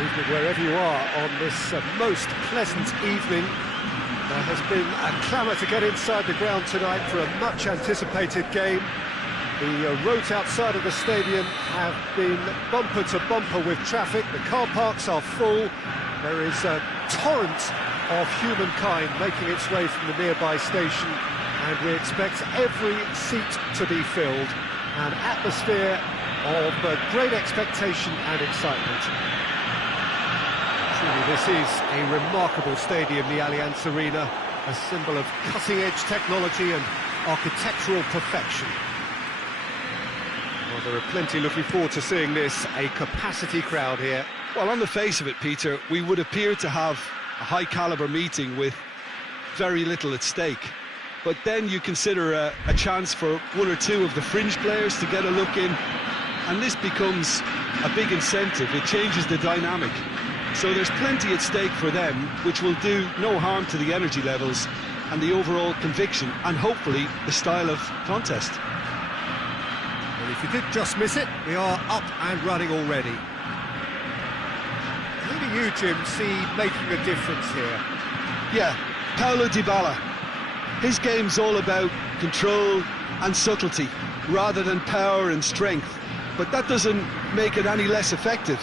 Evening wherever you are on this most pleasant evening. There has been a clamour to get inside the ground tonight for a much-anticipated game. The roads outside of the stadium have been bumper to bumper with traffic. The car parks are full. There is a torrent of humankind making its way from the nearby station, and we expect every seat to be filled. An atmosphere of great expectation and excitement. Truly, this is a remarkable stadium, the Allianz Arena, a symbol of cutting-edge technology and architectural perfection. Well, there are plenty looking forward to seeing this, a capacity crowd here. Well, on the face of it, Peter, we would appear to have a high-caliber meeting with very little at stake. But then you consider a chance for one or two of the fringe players to get a look in, and this becomes a big incentive. It changes the dynamic. So there's plenty at stake for them, which will do no harm to the energy levels and the overall conviction, and hopefully the style of contest. Well, if you did just miss it, we are up and running already. Who do you, Jim, see making a difference here? Yeah, Paulo Dybala. His game's all about control and subtlety, rather than power and strength. But that doesn't make it any less effective.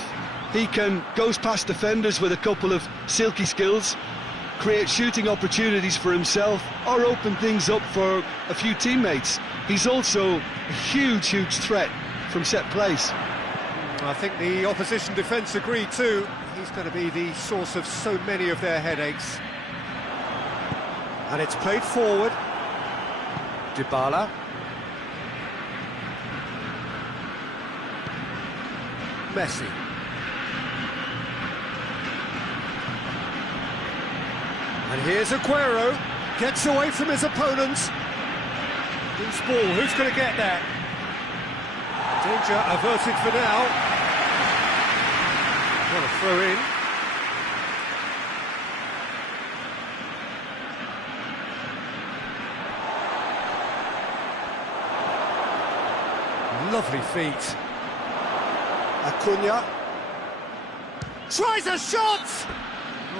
He can go past defenders with a couple of silky skills, create shooting opportunities for himself, or open things up for a few teammates. He's also a huge threat from set plays. I think the opposition defence agree too. He's going to be the source of so many of their headaches. And it's played forward. Dybala. Messi. And here's Aguero, gets away from his opponents. Loose ball, who's going to get that? Danger averted for now. What a throw in. Lovely feet. Acuna. Tries a shot!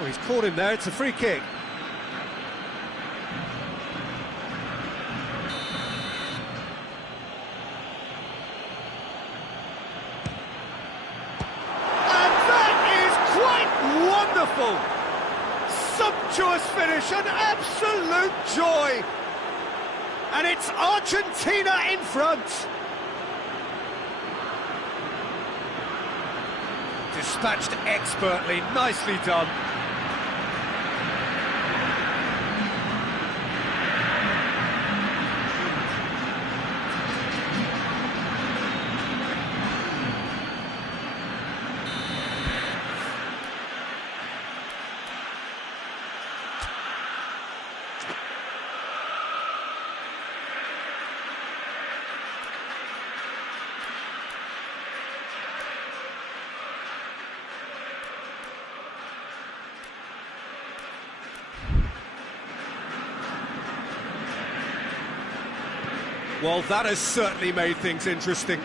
Oh, he's caught him there, it's a free kick. Wonderful! Sumptuous finish, an absolute joy! And it's Argentina in front! Dispatched expertly, nicely done. Well, that has certainly made things interesting.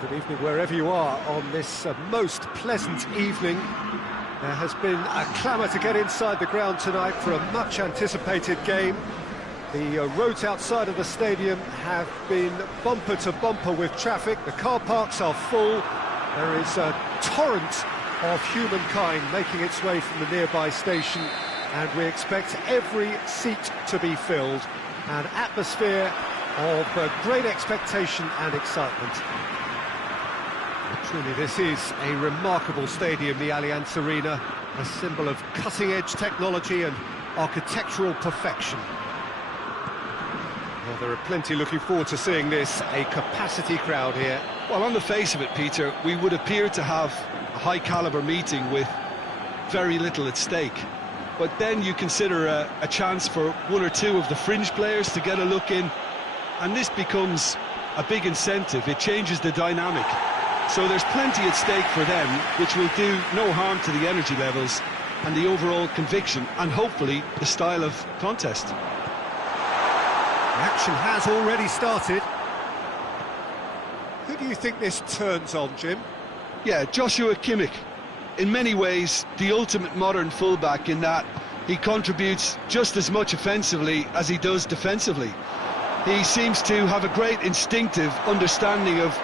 Good evening wherever you are on this most pleasant evening. There has been a clamour to get inside the ground tonight for a much anticipated game. The roads outside of the stadium have been bumper to bumper with traffic. The car parks are full. There is a torrent of humankind making its way from the nearby station, and we expect every seat to be filled. An atmosphere of great expectation and excitement. Truly, this is a remarkable stadium, the Allianz Arena, a symbol of cutting-edge technology and architectural perfection. Well, there are plenty looking forward to seeing this, a capacity crowd here. Well, on the face of it, Peter, we would appear to have a high-caliber meeting with very little at stake. But then you consider a chance for one or two of the fringe players to get a look in, and this becomes a big incentive. It changes the dynamic. So there's plenty at stake for them, which will do no harm to the energy levels and the overall conviction, and hopefully the style of contest. The action has already started. Who do you think this turns on, Jim? Yeah, Joshua Kimmich. In many ways, the ultimate modern fullback, in that he contributes just as much offensively as he does defensively. He seems to have a great instinctive understanding of...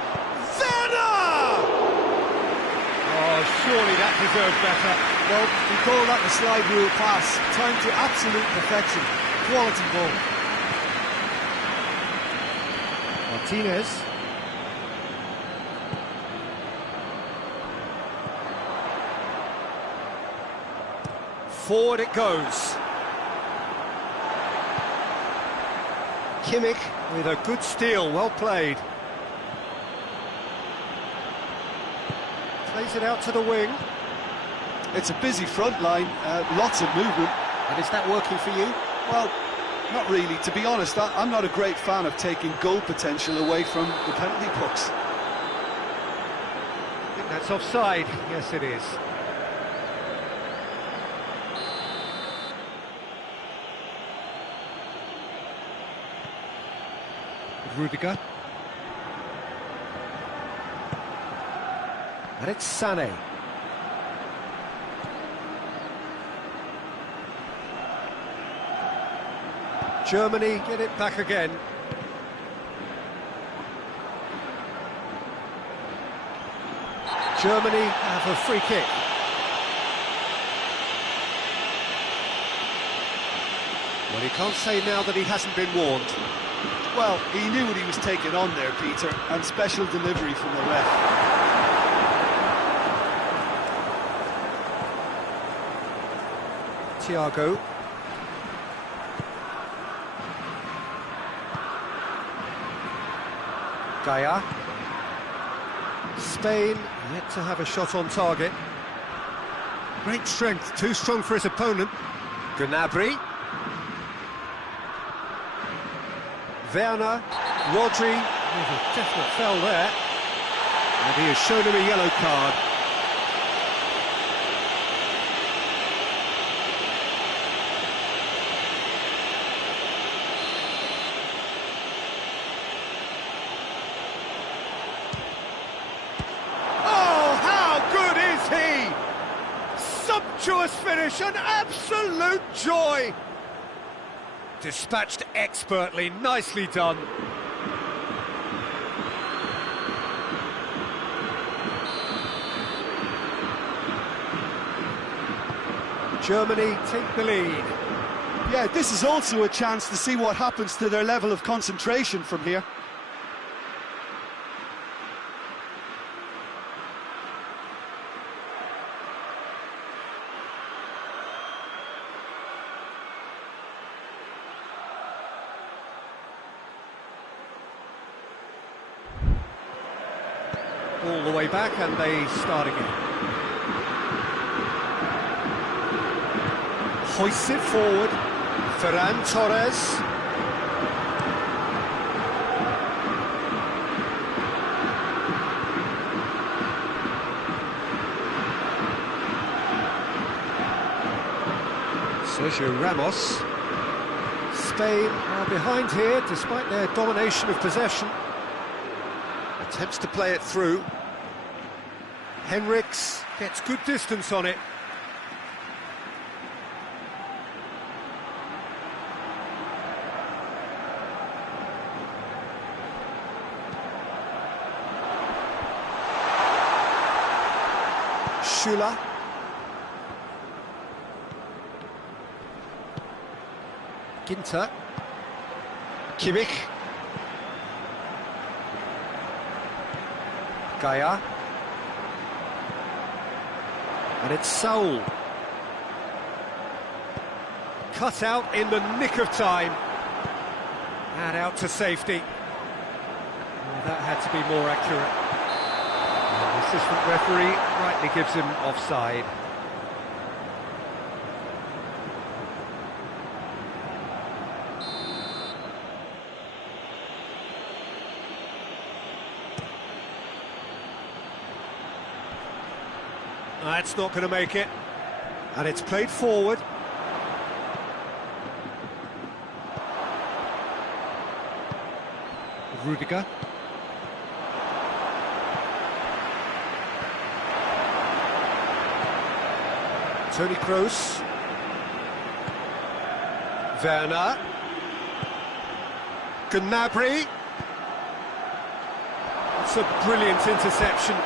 Surely that deserved better. Well, we call that the slide rule pass. Timed to absolute perfection. Quality ball. Martinez. Forward it goes. Kimmich with a good steal, well played. Plays it out to the wing. It's a busy front line, lots of movement. And is that working for you? Well, not really. To be honest, I'm not a great fan of taking goal potential away from the penalty pucks. I think that's offside. Yes, it is. Rudiger. And it's Sané. Germany get it back again. Germany have a free kick. Well, he can't say now that he hasn't been warned. Well, he knew what he was taking on there, Peter, and special delivery from the ref. Thiago. Gaia. Spain yet to have a shot on target. Great strength, too strong for his opponent. Gnabry. Werner. Rodri. There's a definite foul there. And he has shown him a yellow card. Sumptuous finish, an absolute joy! Dispatched expertly, nicely done. Germany take the lead. Yeah, this is also a chance to see what happens to their level of concentration from here. All the way back, and they start again. Hoists it forward. Ferran Torres. Sergio Ramos. Spain are behind here, despite their domination of possession. Attempts to play it through. Henriks gets good distance on it. Schüller. Ginter. Kimmich. Gaia. And it's Saul. Cut out in the nick of time. And out to safety. Well, that had to be more accurate. And the assistant referee rightly gives him offside. That's not going to make it. And it's played forward. Rudiger. Toni Kroos. Werner. Gnabry. It's a brilliant interception.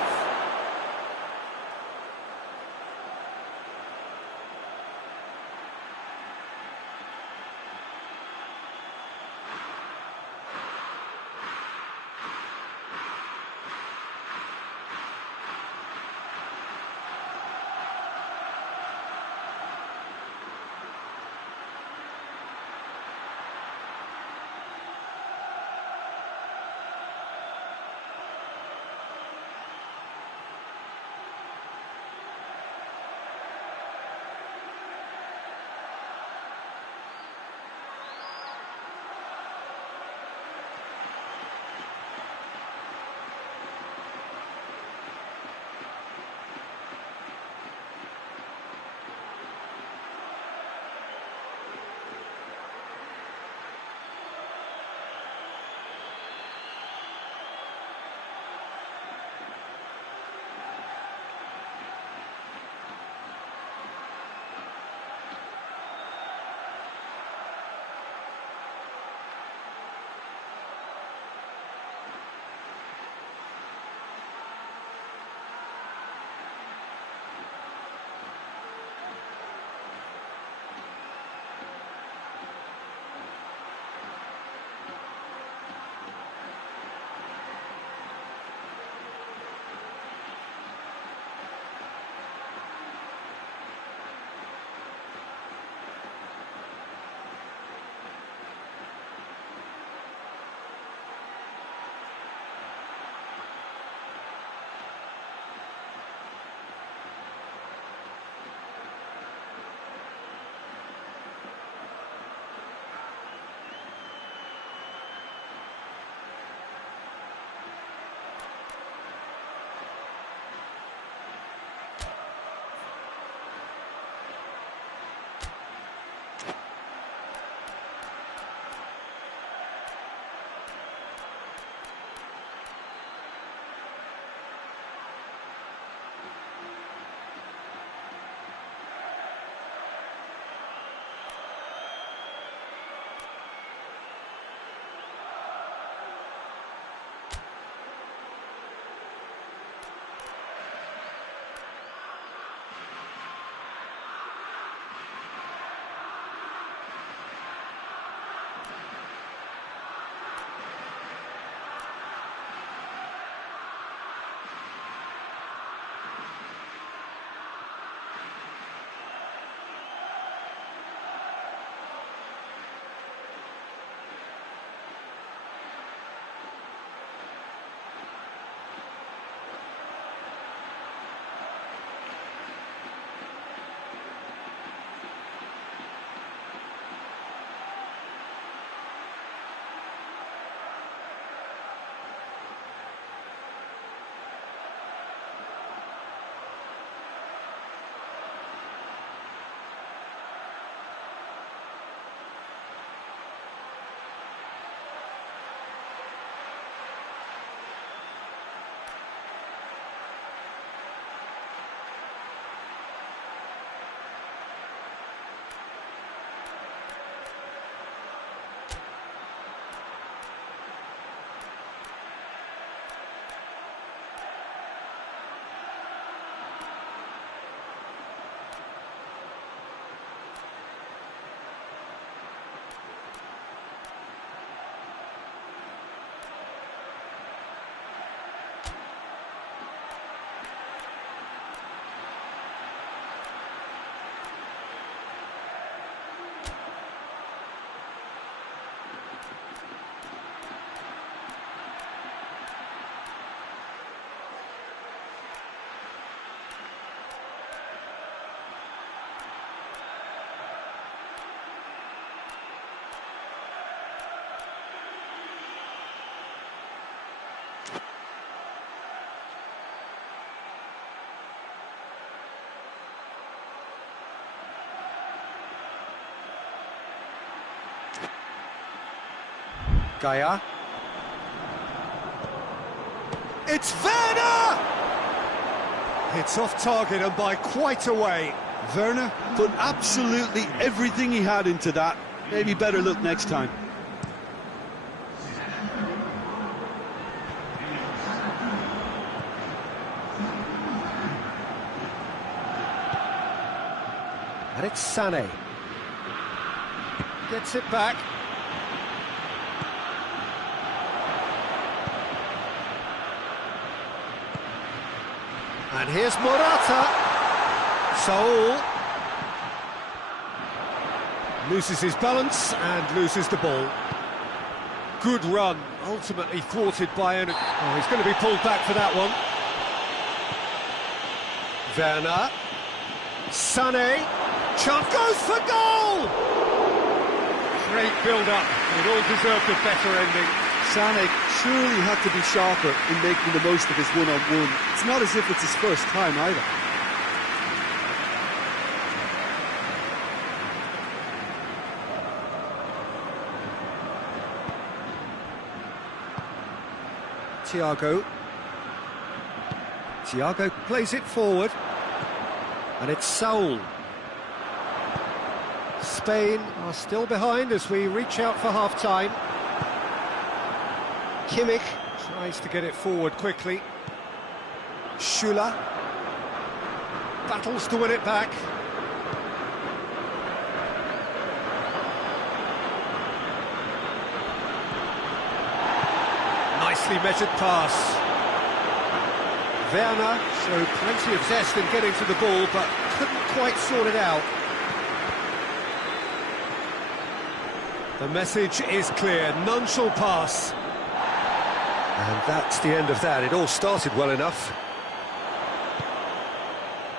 Gaia. It's Werner! It's off target and by quite a way. Werner put absolutely everything he had into that. Maybe better look next time. And it's Sané. Gets it back. And here's Morata. Saul loses his balance and loses the ball. Good run, ultimately thwarted by an... Oh, he's going to be pulled back for that one. Werner. Sané. Chance goes for goal! Great build-up. It all deserved a better ending. Sané surely had to be sharper in making the most of his one-on-one. It's not as if it's his first time either. Thiago plays it forward. And it's Saul. Spain are still behind as we reach out for half-time. Kimmich tries to get it forward quickly. Schüller battles to win it back. Nicely measured pass. Werner showed plenty of zest in getting to the ball, but couldn't quite sort it out. The message is clear, none shall pass. And that's the end of that. It all started well enough.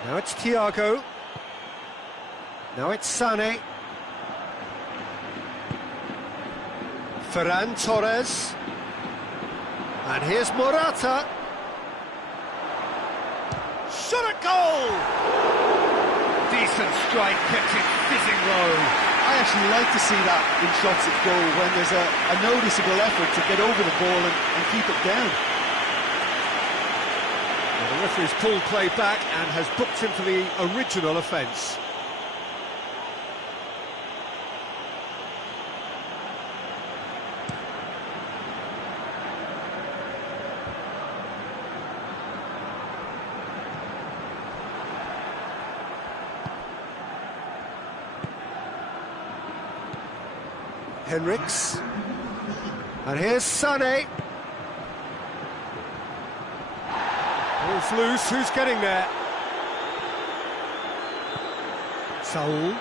Now it's Thiago. Now it's Sané. Ferran Torres. And here's Morata. Shot at goal! Decent strike, kept it fizzing low. I actually like to see that in shots at goal when there's a noticeable effort to get over the ball and keep it down. Well, the referee's pulled play back and has booked him for the original offence. Henriks. And here's Sané. Ball's loose, who's getting there? Saul.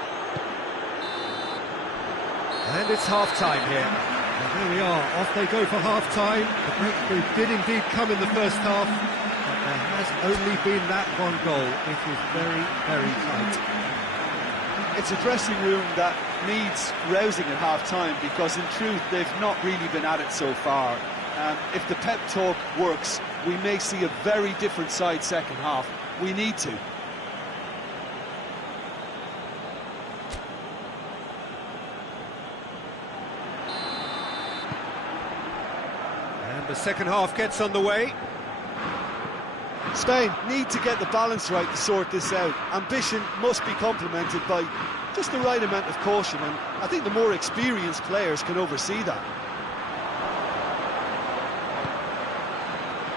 And it's half-time here. And there we are, off they go for half-time. The breakthrough did indeed come in the first half, but there has only been that one goal. It is very, very tight. It's a dressing room that needs rousing at half-time because in truth they've not really been at it so far. If the pep talk works, we may see a very different side second half. We need to. And the second half gets underway. Spain need to get the balance right to sort this out. Ambition must be complemented by just the right amount of caution, and I think the more experienced players can oversee that.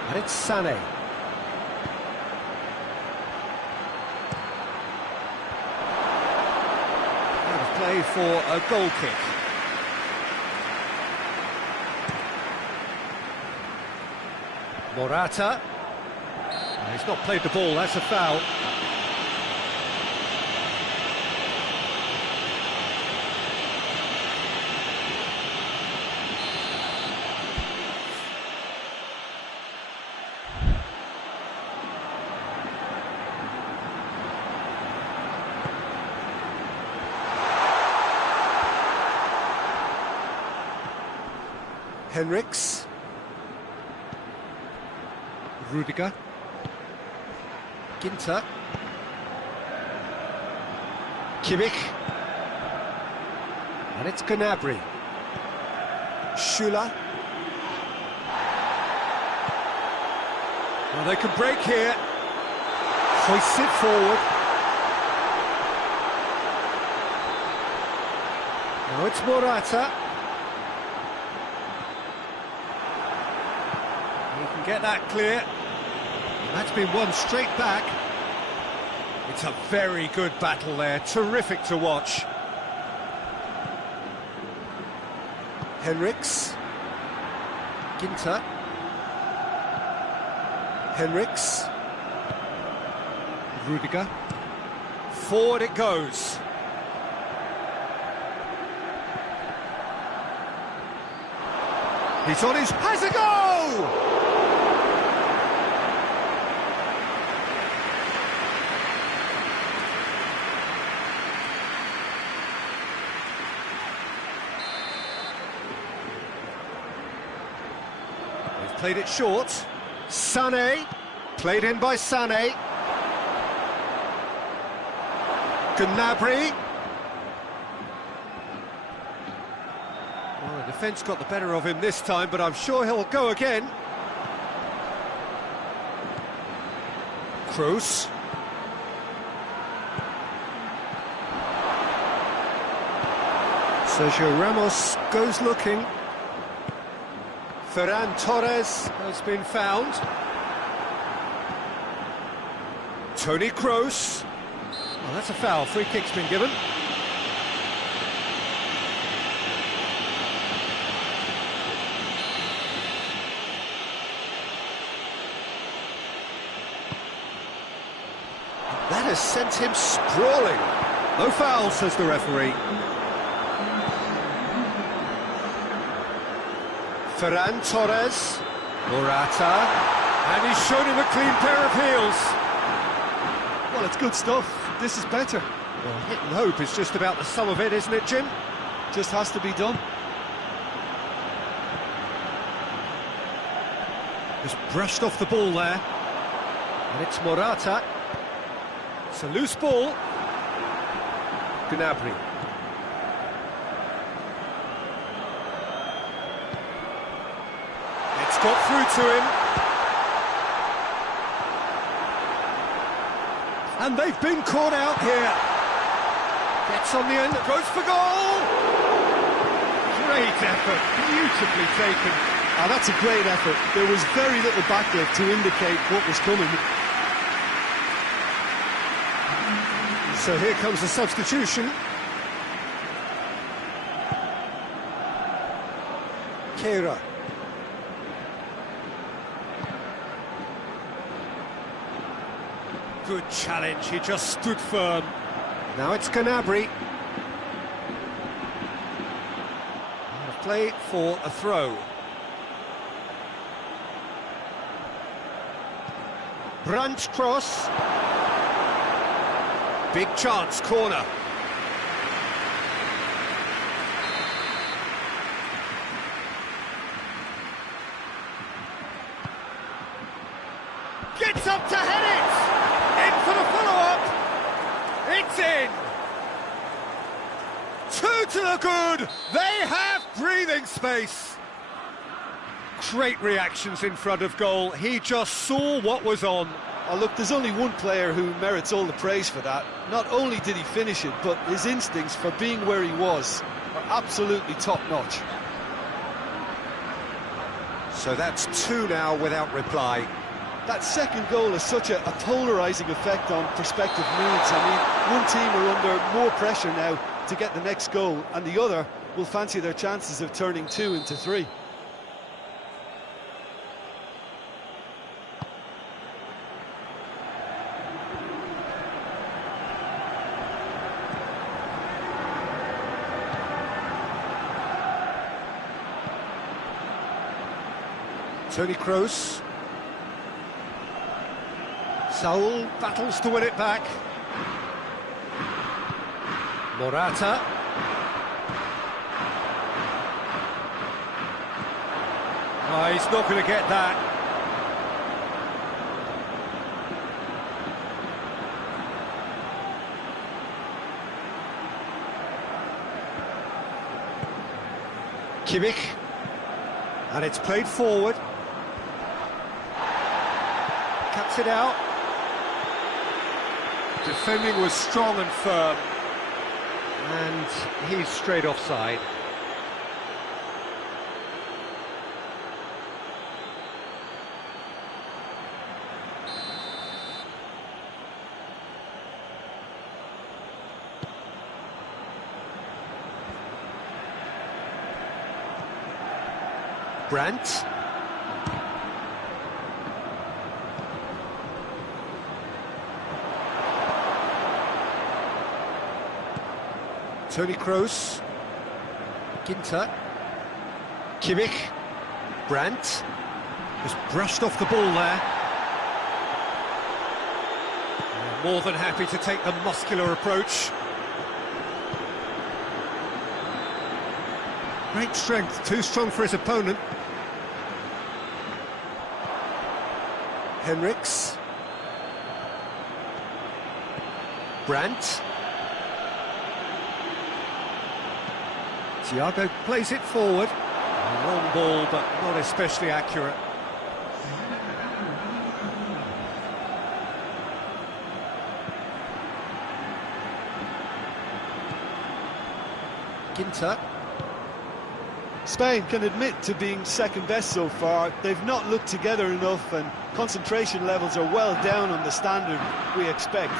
And it's Sané. Out of play for a goal kick. Morata. He's not played the ball, that's a foul. Henriks. Rudiger. Ginter. Kimmich. And it's Gnabry. Schüller. Well, they can break here. Hoists it forward. Now it's Morata. He can get that clear. That's been won straight back. It's a very good battle there, terrific to watch. Henrichs. Ginter. Henrichs. Rudiger. Forward it goes. He's on his... has a goal! They've played it short. Sané. Played in by Sané. Gnabry. Well, the defence got the better of him this time, but I'm sure he'll go again. Kroos. Sergio Ramos goes looking. Ferran Torres has been found. Toni Kroos. Well, that's a foul. Free kick's been given. That has sent him sprawling. No foul, says the referee. Ferran Torres. Morata. And he's shown him a clean pair of heels. Well, it's good stuff. This is better. Well, hit and hope is just about the sum of it, isn't it, Jim? Just has to be done. Just brushed off the ball there. And it's Morata. It's a loose ball. Gnabry. It's got through to him. And they've been caught out here. Gets on the end, goes for goal! Great effort, beautifully taken. Oh, that's a great effort. There was very little backlift to indicate what was coming. So here comes the substitution. Keira. Good challenge, he just stood firm. Now it's Gnabry. Play for a throw. Brandt cross. Big chance, corner. Gets up to head it! In for the follow-up! It's in! 2 to the good! They have breathing space! Great reactions in front of goal. He just saw what was on. Oh, look, there's only one player who merits all the praise for that. Not only did he finish it, but his instincts for being where he was are absolutely top-notch. So that's 2 now without reply. That second goal has such a polarising effect on prospective moods. I mean, one team are under more pressure now to get the next goal, and the other will fancy their chances of turning 2 into 3. Toni Kroos. Saul battles to win it back. Morata. Oh, he's not going to get that. Kimmich. And it's played forward. Cuts it out. Defending was strong and firm. And he's straight offside. Brandt. Toni Kroos. Ginter. Kimmich. Brandt. Just brushed off the ball there. More than happy to take the muscular approach. Great strength, too strong for his opponent. Henrichs. Brandt. Thiago plays it forward. A long ball, but not especially accurate. Ginter. Spain can admit to being second best so far. They've not looked together enough, and concentration levels are well down on the standard we expect.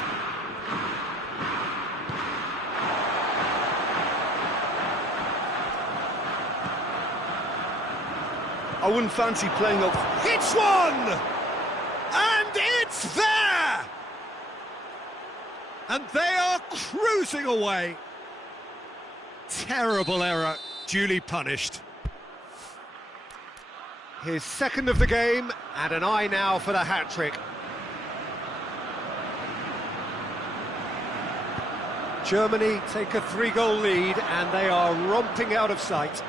I wouldn't fancy playing up. It's one! And it's there! And they are cruising away. Terrible error, duly punished. His second of the game, and an eye now for the hat-trick. Germany take a 3-goal lead, and they are romping out of sight.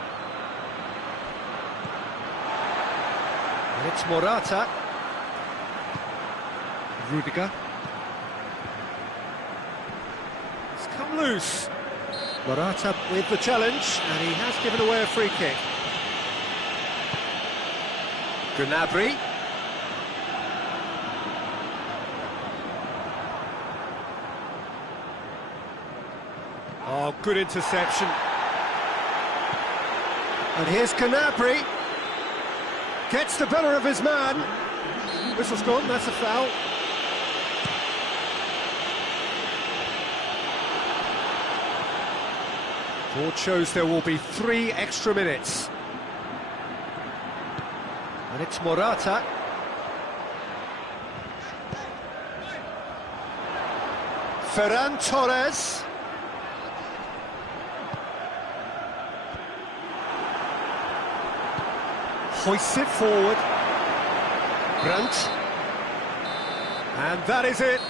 And it's Morata. Rudiger. It's come loose. Morata with the challenge, and he has given away a free kick. Gnabry. Oh, good interception. And here's Gnabry. Gets the better of his man. Whistle's gone, that's a foul. Board shows there will be 3 extra minutes. And it's Morata. Ferran Torres. Hoists it forward. Brandt. And that is it.